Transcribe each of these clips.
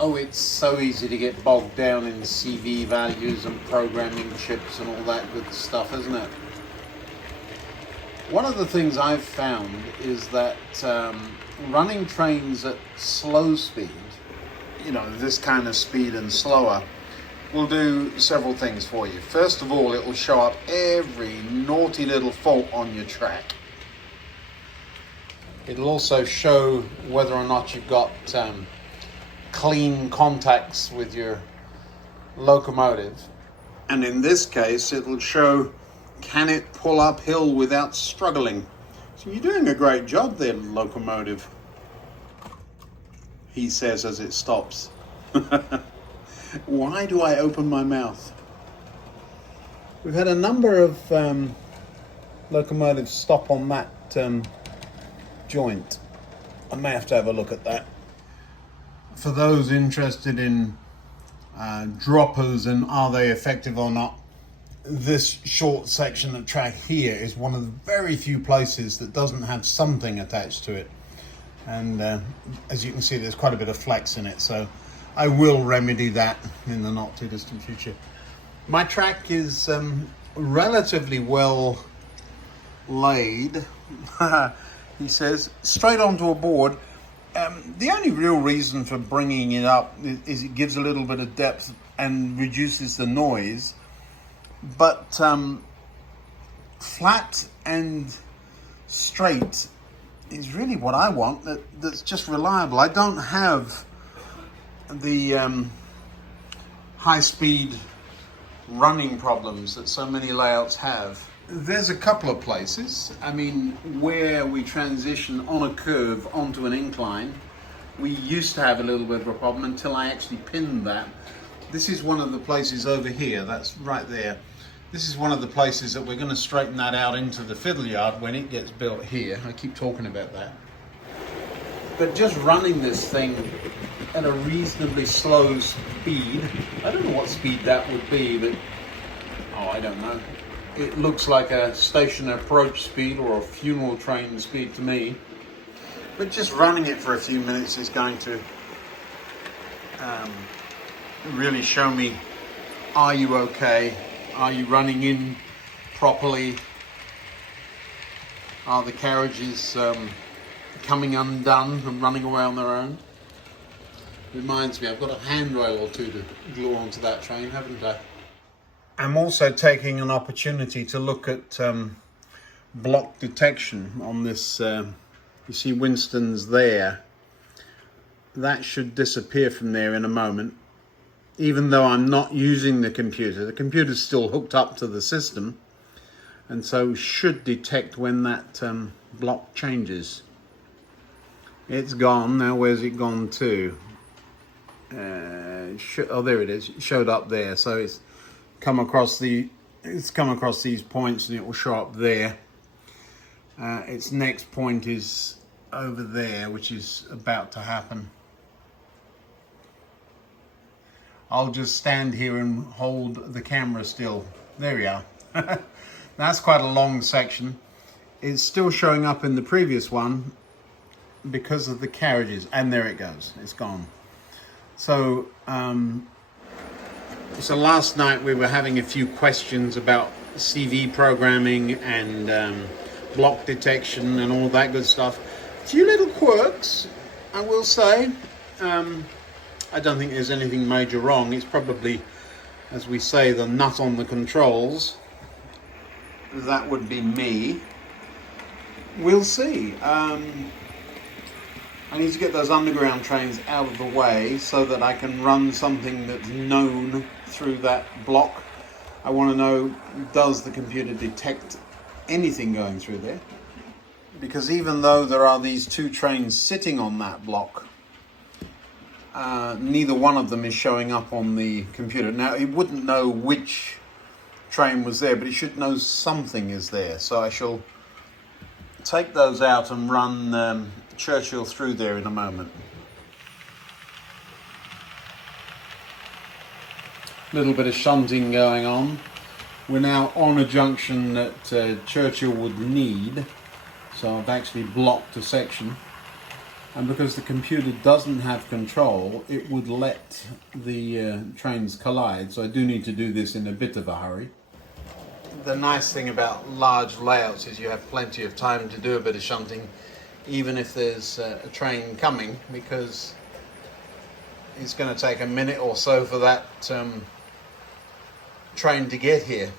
Oh, it's so easy to get bogged down in CV values and programming chips and all that good stuff, isn't it? One of the things I've found is that running trains at slow speed, you know, this kind of speed and slower, will do several things for you. First of all, it will show up every naughty little fault on your track. It'll also show whether or not you've got clean contacts with your locomotive. And in this case, it'll show, can it pull uphill without struggling? So you're doing a great job there, locomotive, he says as it stops. Why do I open my mouth? We've had a number of locomotives stop on that joint. I may have to have a look at that. For those interested in droppers and are they effective or not, this short section of track here is one of the very few places that doesn't have something attached to it. And as you can see, there's quite a bit of flex in it, so I will remedy that in the not too distant future. My track is relatively well laid, he says, straight onto a board. The only real reason for bringing it up is it gives a little bit of depth and reduces the noise. But flat and straight is really what I want, that's just reliable. I don't have the high-speed running problems that so many layouts have. There's a couple of places, I mean, where we transition on a curve onto an incline. We used to have a little bit of a problem until I actually pinned that. This is one of the places over here, that's right there. This is one of the places that we're going to straighten that out into the fiddle yard when it gets built here. I keep talking about that. But just running this thing at a reasonably slow speed, I don't know what speed that would be, but I don't know. It looks like a station approach speed or a funeral train speed to me. But just running it for a few minutes is going to really show me, are you okay? Are you running in properly? Are the carriages coming undone and running away on their own? Reminds me, I've got a handrail or two to glue onto that train, haven't I? I'm also taking an opportunity to look at block detection on this. You see Winston's there. That should disappear from there in a moment. Even though I'm not using the computer's still hooked up to the system, and so should detect when that block changes. It's gone. Now where's it gone to? Oh, there it is. It showed up there. So it's come across these points and it will show up there. Its next point is over there, which is about to happen. I'll just stand here and hold the camera still. There we are. That's quite a long section. It's still showing up in the previous one because of the carriages. And there it goes. It's gone. So, so last night we were having a few questions about CV programming and block detection and all that good stuff. A few little quirks, I will say. I don't think there's anything major wrong. It's probably, as we say, the nut on the controls. That would be me. We'll see. I need to get those underground trains out of the way so that I can run something that's known through that block. I want to know, does the computer detect anything going through there? Because even though there are these two trains sitting on that block, neither one of them is showing up on the computer. Now, it wouldn't know which train was there, but it should know something is there. So I shall take those out and run Churchill through there in a moment. A little bit of shunting going on. We're now on a junction that Churchill would need. So I've actually blocked a section. And because the computer doesn't have control, it would let the trains collide. So I do need to do this in a bit of a hurry. The nice thing about large layouts is you have plenty of time to do a bit of shunting, even if there's a train coming, because it's going to take a minute or so for that train to get here.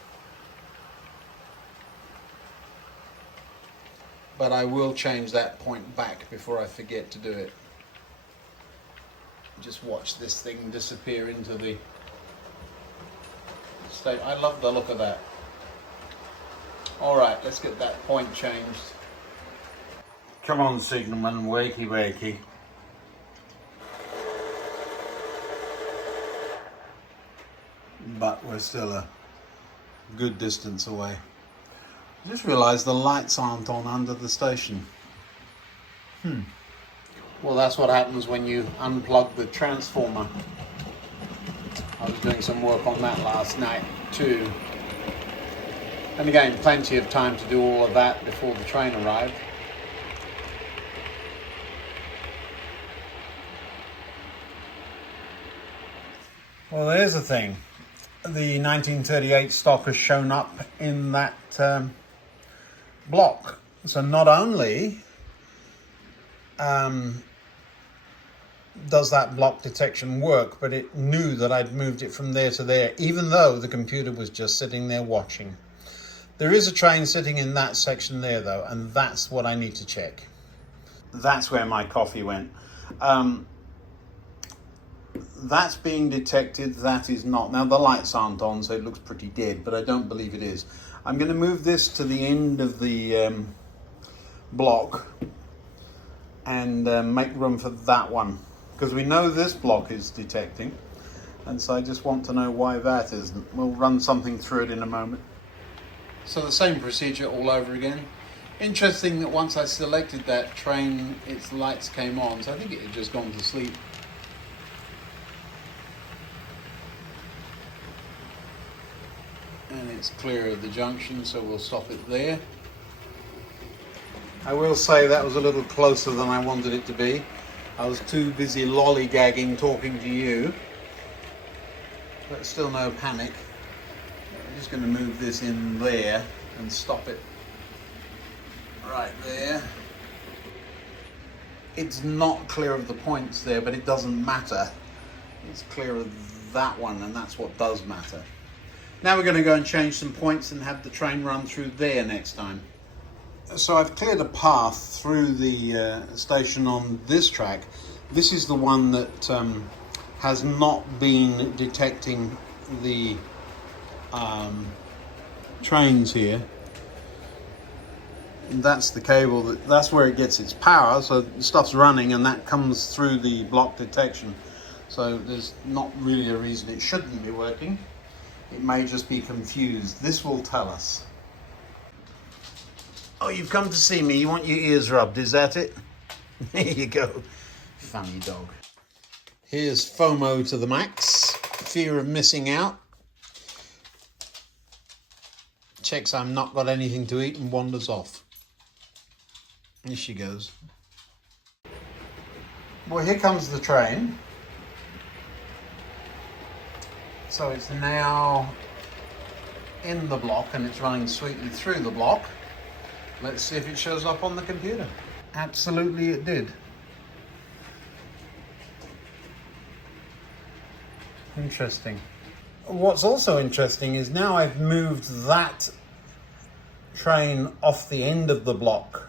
But I will change that point back before I forget to do it. Just watch this thing disappear into the state. I love the look of that. Alright, let's get that point changed. Come on, signalman, wakey wakey. But we're still a good distance away. I just realised the lights aren't on under the station. Well, that's what happens when you unplug the transformer. I was doing some work on that last night too. And again, plenty of time to do all of that before the train arrived. Well, there's the thing. The 1938 stock has shown up in that block. So not only does that block detection work, but it knew that I'd moved it from there to there, even though the computer was just sitting there watching. There is a train sitting in that section there, though, and that's what I need to check. That's where my coffee went. That's being detected, that is not. Now, the lights aren't on, so it looks pretty dead, but I don't believe it is. I'm going to move this to the end of the block and make room for that one, because we know this block is detecting, and so I just want to know why that isn't. We'll run something through it in a moment. So the same procedure all over again. Interesting that once I selected that train, its lights came on, so I think it had just gone to sleep. And it's clear of the junction, so we'll stop it there. I will say that was a little closer than I wanted it to be. I was too busy lollygagging talking to you, but still no panic. I'm just going to move this in there and stop it right there. It's not clear of the points there, but it doesn't matter. It's clear of that one, and that's what does matter. Now we're going to go and change some points and have the train run through there next time. So I've cleared a path through the station on this track. This is the one that has not been detecting the trains here. And that's the cable, that's where it gets its power, so the stuff's running and that comes through the block detection. So there's not really a reason it shouldn't be working. It may just be confused. This will tell us. Oh, you've come to see me. You want your ears rubbed, is that it? There you go. Funny dog. Here's FOMO to the max. Fear of missing out. Checks I'm not got anything to eat and wanders off. Here she goes. Well, here comes the train. So it's now in the block and it's running sweetly through the block. Let's see if it shows up on the computer. Absolutely it did. Interesting. What's also interesting is now I've moved that train off the end of the block.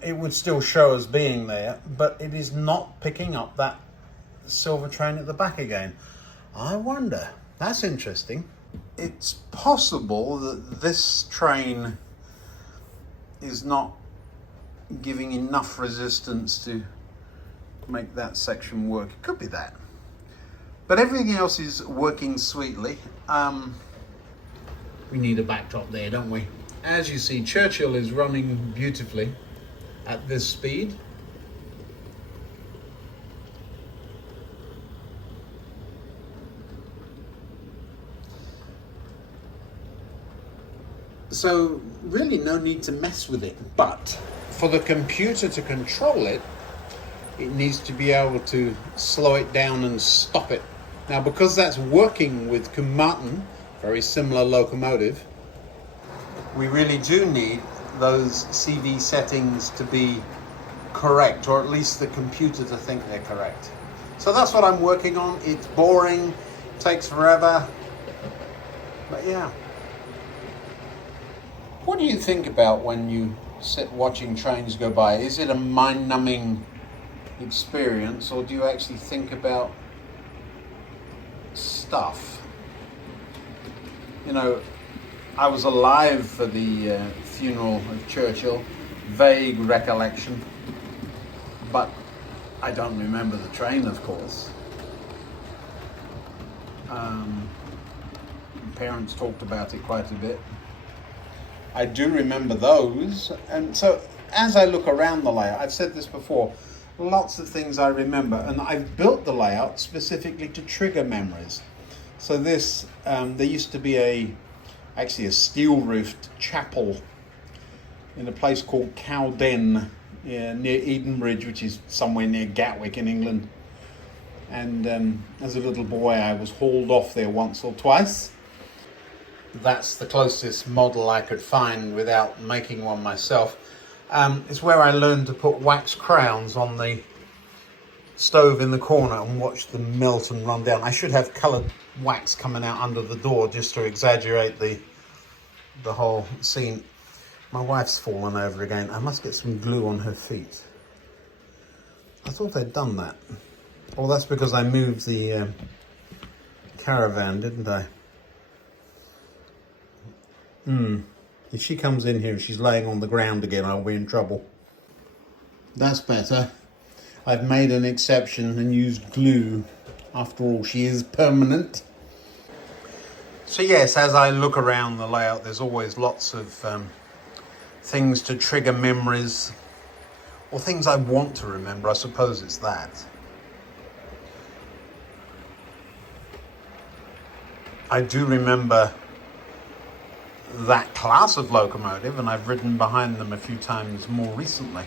It would still show as being there, but it is not picking up that silver train at the back again. I wonder. That's interesting. It's possible that this train is not giving enough resistance to make that section work. It could be that. But everything else is working sweetly. We need a backdrop there, don't we? As you see, Churchill is running beautifully at this speed. So really no need to mess with it, but for the computer to control it, it needs to be able to slow it down and stop it. Now, because that's working with Kumaten, very similar locomotive, we really do need those CV settings to be correct, or at least the computer to think they're correct. So that's what I'm working on. It's boring, takes forever, but yeah. What do you think about when you sit watching trains go by? Is it a mind-numbing experience, or do you actually think about stuff? You know, I was alive for the funeral of Churchill, vague recollection, but I don't remember the train, of course. Parents talked about it quite a bit. I do remember those, and so as I look around the layout, I've said this before, lots of things I remember, and I've built the layout specifically to trigger memories. So this, there used to be actually a steel-roofed chapel in a place called Cowden, near Edenbridge, which is somewhere near Gatwick in England. And as a little boy, I was hauled off there once or twice. That's the closest model I could find without making one myself. It's where I learned to put wax crowns on the stove in the corner and watch them melt and run down. I should have coloured wax coming out under the door just to exaggerate the whole scene. My wife's fallen over again. I must get some glue on her feet. I thought they'd done that. Oh, that's because I moved the caravan, didn't I? If she comes in here and she's laying on the ground again, I'll be in trouble. That's better. I've made an exception and used glue. After all, she is permanent. So yes, as I look around the layout, there's always lots of things to trigger memories, or things I want to remember. I suppose it's that. I do remember that class of locomotive, and I've ridden behind them a few times more recently,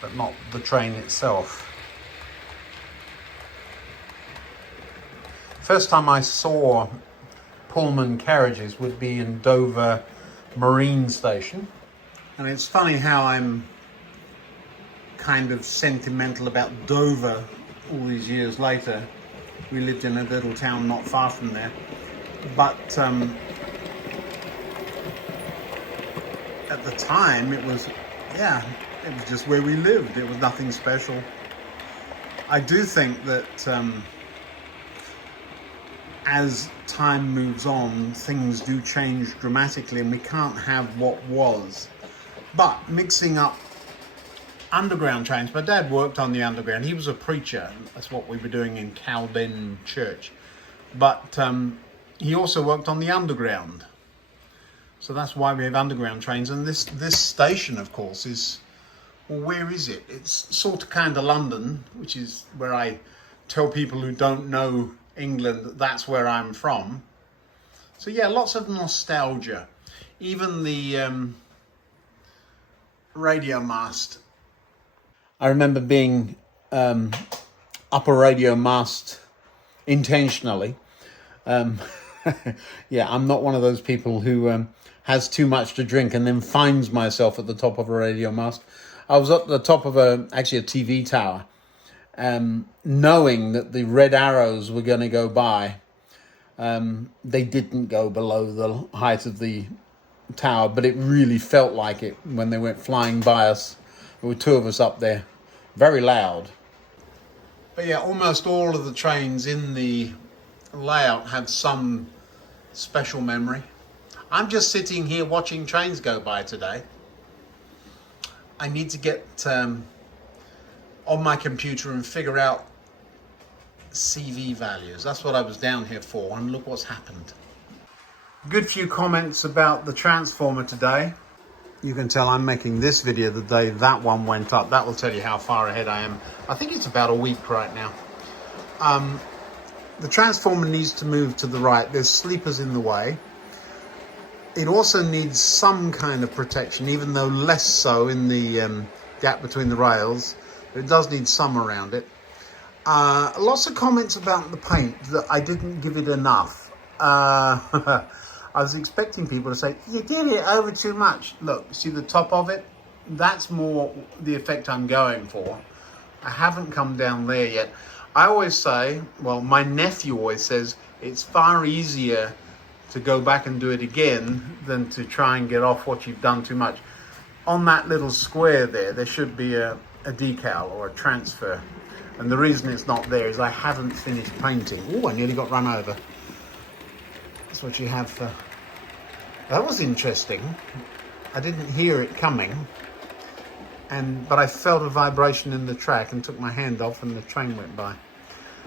but not the train itself. First time I saw Pullman carriages would be in Dover Marine Station, and it's funny how I'm kind of sentimental about Dover all these years later. We lived in a little town not far from there, but at the time it was just where we lived. It was nothing special. I do think that as time moves on, things do change dramatically, and we can't have what was. But mixing up underground trains, my dad worked on the underground. He was a preacher. That's what we were doing in Cowden Church. But he also worked on the underground. So that's why we have underground trains. And this station, of course, is, well, where is it? It's sort of kind of London, which is where I tell people who don't know England that that's where I'm from. So yeah, lots of nostalgia. Even the radio mast. I remember being up a radio mast intentionally. Yeah, I'm not one of those people who has too much to drink and then finds myself at the top of a radio mast. I was up the top of actually a TV tower, knowing that the red arrows were going to go by. They didn't go below the height of the tower, but it really felt like it when they went flying by us. There were two of us up there, very loud. But yeah, almost all of the trains in the layout had some special memory. I'm just sitting here watching trains go by today. I need to get on my computer and figure out CV values. That's what I was down here for, and look what's happened. Good few comments about the transformer today. You can tell I'm making this video the day that one went up. That will tell you how far ahead I am. I think it's about a week right now. The transformer needs to move to the right. There's sleepers in the way. It also needs some kind of protection, even though less so in the gap between the rails. It does need some around it. Lots of comments about the paint, that I didn't give it enough. I was expecting people to say, you did it over too much. Look, see the top of it? That's more the effect I'm going for. I haven't come down there yet. I always say, well, my nephew always says, it's far easier to go back and do it again than to try and get off what you've done too much. On that little square there should be a decal or a transfer. And the reason it's not there is I haven't finished painting. Oh, I nearly got run over. That's what you have for... That was interesting. I didn't hear it coming. But I felt a vibration in the track and took my hand off and the train went by.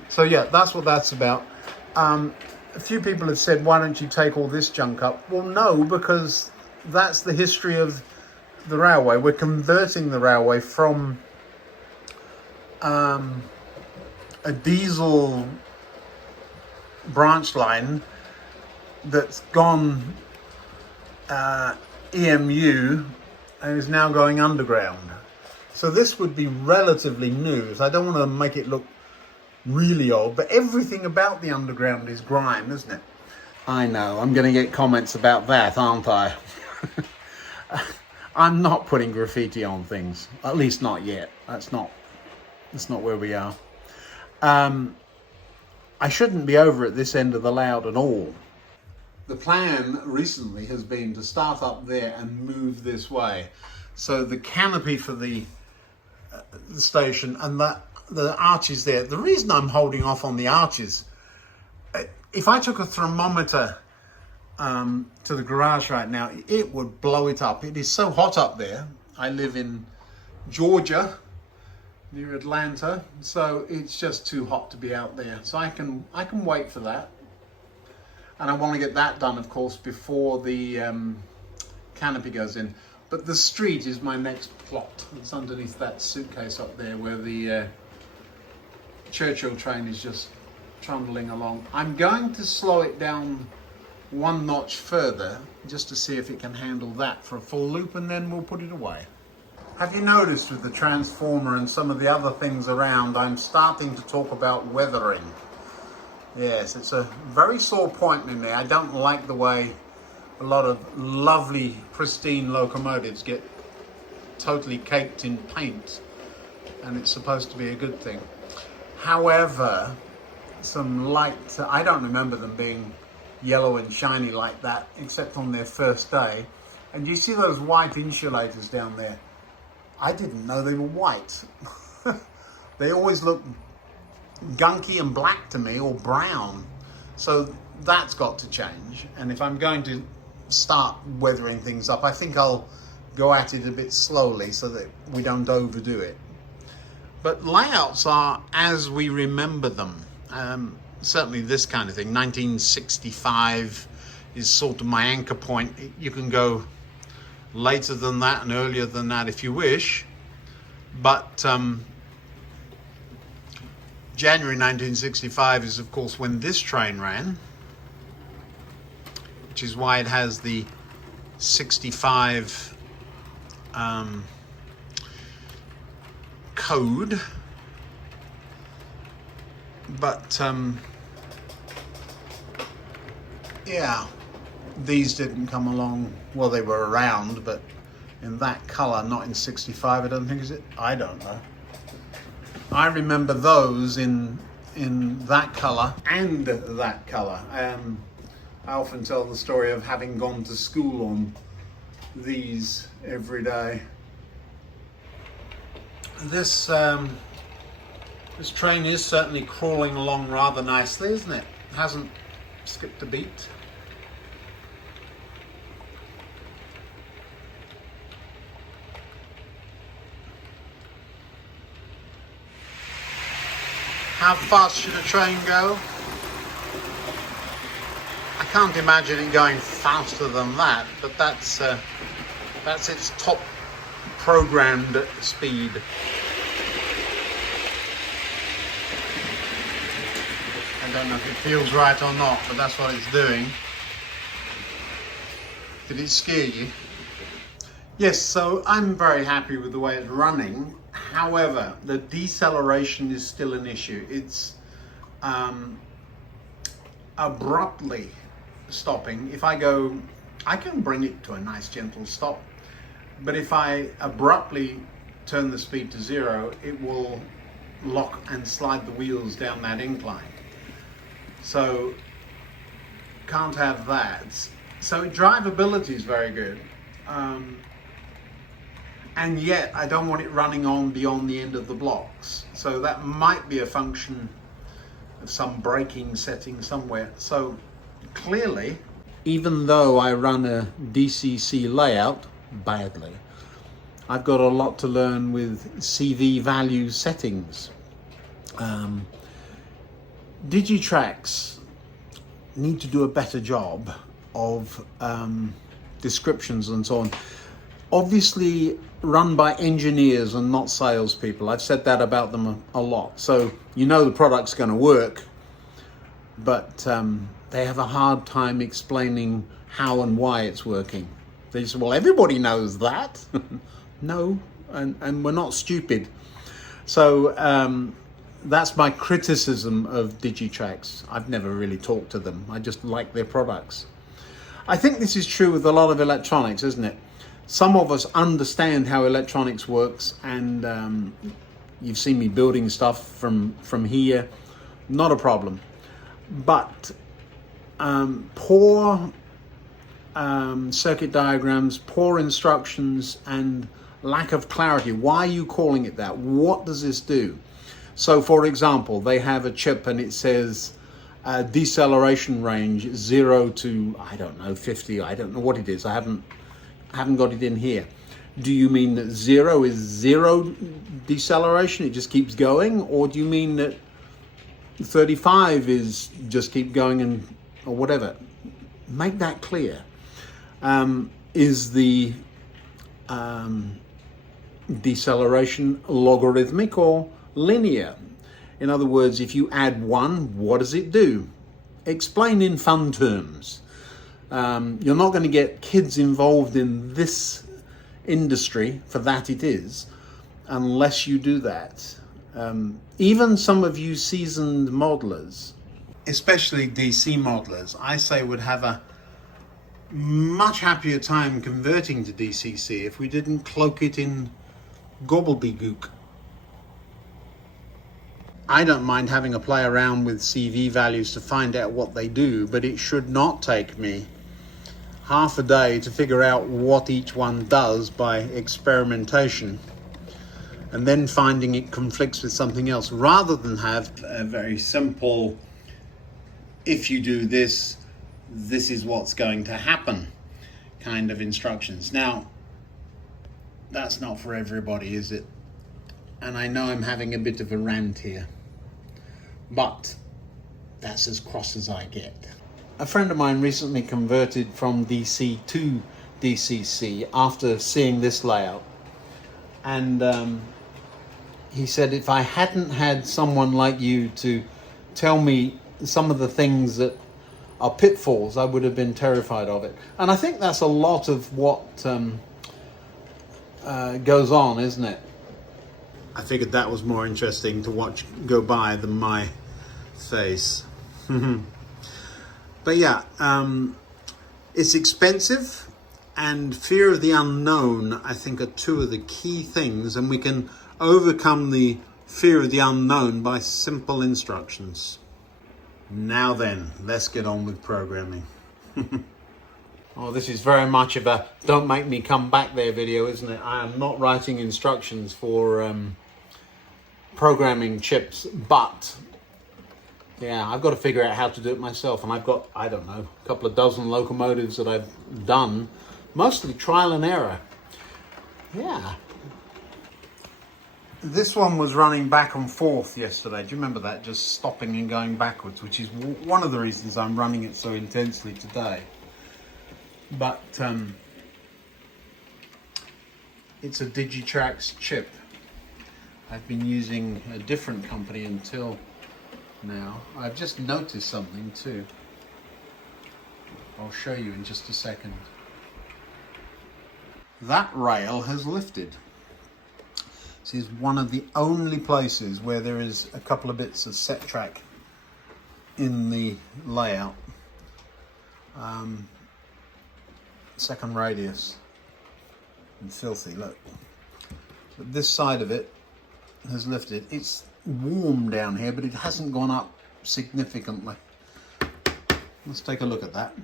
So yeah, that's what that's about. A few people have said, why don't you take all this junk up? Well, no, because that's the history of the railway. We're converting the railway from a diesel branch line that's gone EMU and is now going underground. So this would be relatively new. So I don't want to make it look really old, but everything about the underground is grime, isn't it? I know, I'm going to get comments about that, aren't I? I'm not putting graffiti on things, at least not yet. That's not where we are. I shouldn't be over at this end of the layout at all. The plan recently has been to start up there and move this way. So the canopy for the station and the arches there. The reason I'm holding off on the arches, if I took a thermometer to the garage right now, it would blow it up. It is so hot up there. I live in Georgia, near Atlanta, so it's just too hot to be out there. So I can wait for that. And I want to get that done, of course, before the canopy goes in. But the street is my next plot. It's underneath that suitcase up there where the Churchill train is just trundling along. I'm going to slow it down one notch further just to see if it can handle that for a full loop, and then we'll put it away. Have you noticed with the transformer and some of the other things around, I'm starting to talk about weathering? Yes, it's a very sore point in there. I don't like the way a lot of lovely, pristine locomotives get totally caked in paint, and it's supposed to be a good thing. However, some light, I don't remember them being yellow and shiny like that, except on their first day. And you see those white insulators down there? I didn't know they were white. They always look gunky and black to me, or brown. So that's got to change. And if I'm going to start weathering things up, I think I'll go at it a bit slowly so that we don't overdo it. But layouts are as we remember them. Certainly this kind of thing, 1965 is sort of my anchor point. You can go later than that and earlier than that if you wish. But January 1965 is, of course, when this train ran, which is why it has the 65 code. But yeah, these didn't come along. Well, they were around, but in that color, not in 65. I don't think, is it? I don't know. I remember those in that color and that color. I often tell the story of having gone to school on these every day. This train is certainly crawling along rather nicely, isn't it? It hasn't skipped a beat. How fast should a train go? I can't imagine it going faster than that, but that's its top programmed speed. I don't know if it feels right or not, but that's what it's doing. Did it scare you? Yes, so I'm very happy with the way it's running. However, the deceleration is still an issue. It's abruptly stopping. If I can bring it to a nice gentle stop, but if I abruptly turn the speed to 0, it will lock and slide the wheels down that incline. So can't have that. So drivability is very good. And yet I don't want it running on beyond the end of the blocks. So that might be a function of some braking setting somewhere. So clearly, even though I run a DCC layout badly, I've got a lot to learn with CV value settings. Digitracks need to do a better job of descriptions and so on. Obviously run by engineers and not salespeople. I've said that about them a lot. So you know the product's going to work, but they have a hard time explaining how and why it's working. They say, well, everybody knows that. No, and we're not stupid. So that's my criticism of Digitracks. I've never really talked to them. I just like their products. I think this is true with a lot of electronics, isn't it? Some of us understand how electronics works, and you've seen me building stuff from here, not a problem. But poor circuit diagrams, poor instructions, and lack of clarity. Why are you calling it that? What does this do? So for example, they have a chip and it says deceleration range 0 to, I don't know, 50. I don't know what it is. I haven't got it in here. Do you mean that 0 is 0 deceleration, it just keeps going? Or do you mean that 35 is just keep going and or whatever? Make that clear. Is the deceleration logarithmic or linear? In other words, if you add 1, what does it do? Explain in fun terms. You're not going to get kids involved in this industry, for that it is, unless you do that. Even some of you seasoned modelers, especially DC modelers, I say would have a much happier time converting to DCC if we didn't cloak it in gobbledygook. I don't mind having a play around with CV values to find out what they do, but it should not take me half a day to figure out what each one does by experimentation and then finding it conflicts with something else, rather than have a very simple, if you do this, this is what's going to happen kind of instructions. Now, that's not for everybody, is it? And I know I'm having a bit of a rant here, but that's as cross as I get. A friend of mine recently converted from DC to DCC after seeing this layout, and he said, if I hadn't had someone like you to tell me some of the things that are pitfalls, I would have been terrified of it. And I think that's a lot of what goes on, isn't it? I figured that was more interesting to watch go by than my face. But yeah, it's expensive, and fear of the unknown, I think, are two of the key things, and we can overcome the fear of the unknown by simple instructions. Now then, let's get on with programming. Oh, this is very much of a don't make me come back there video, isn't it? I am not writing instructions for programming chips, but yeah, I've got to figure out how to do it myself. And I've got, I don't know, a couple of dozen locomotives that I've done, mostly trial and error. Yeah. This one was running back and forth yesterday. Do you remember that? Just stopping and going backwards, which is one of the reasons I'm running it so intensely today. But it's a Digitracks chip. I've been using a different company until now. I've just noticed something too. I'll show you in just a second. that rail has lifted. This is one of the only places where there is a couple of bits of set track in the layout. Second radius. And filthy, look. But this side of it has lifted. It's warm down here, but it hasn't gone up significantly. Let's take a look at that.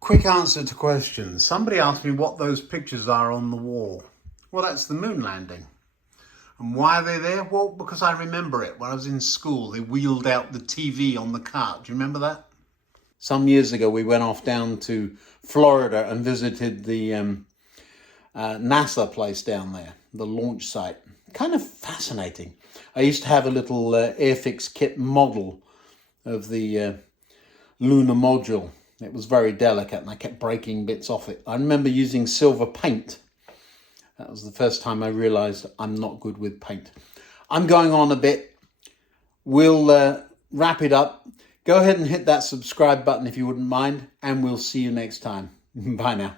Quick answer to questions. Somebody asked me what those pictures are on the wall. Well, that's the moon landing. And why are they there? Well, because I remember it. When I was in school, they wheeled out the TV on the cart. Do you remember that? Some years ago, we went off down to Florida and visited the NASA place down there, the launch site. Kind of fascinating. I used to have a little Airfix kit model of the lunar module. It was very delicate and I kept breaking bits off it. I remember using silver paint. That was the first time I realized I'm not good with paint. I'm going on a bit. We'll wrap it up. Go ahead and hit that subscribe button if you wouldn't mind, and we'll see you next time. Bye now.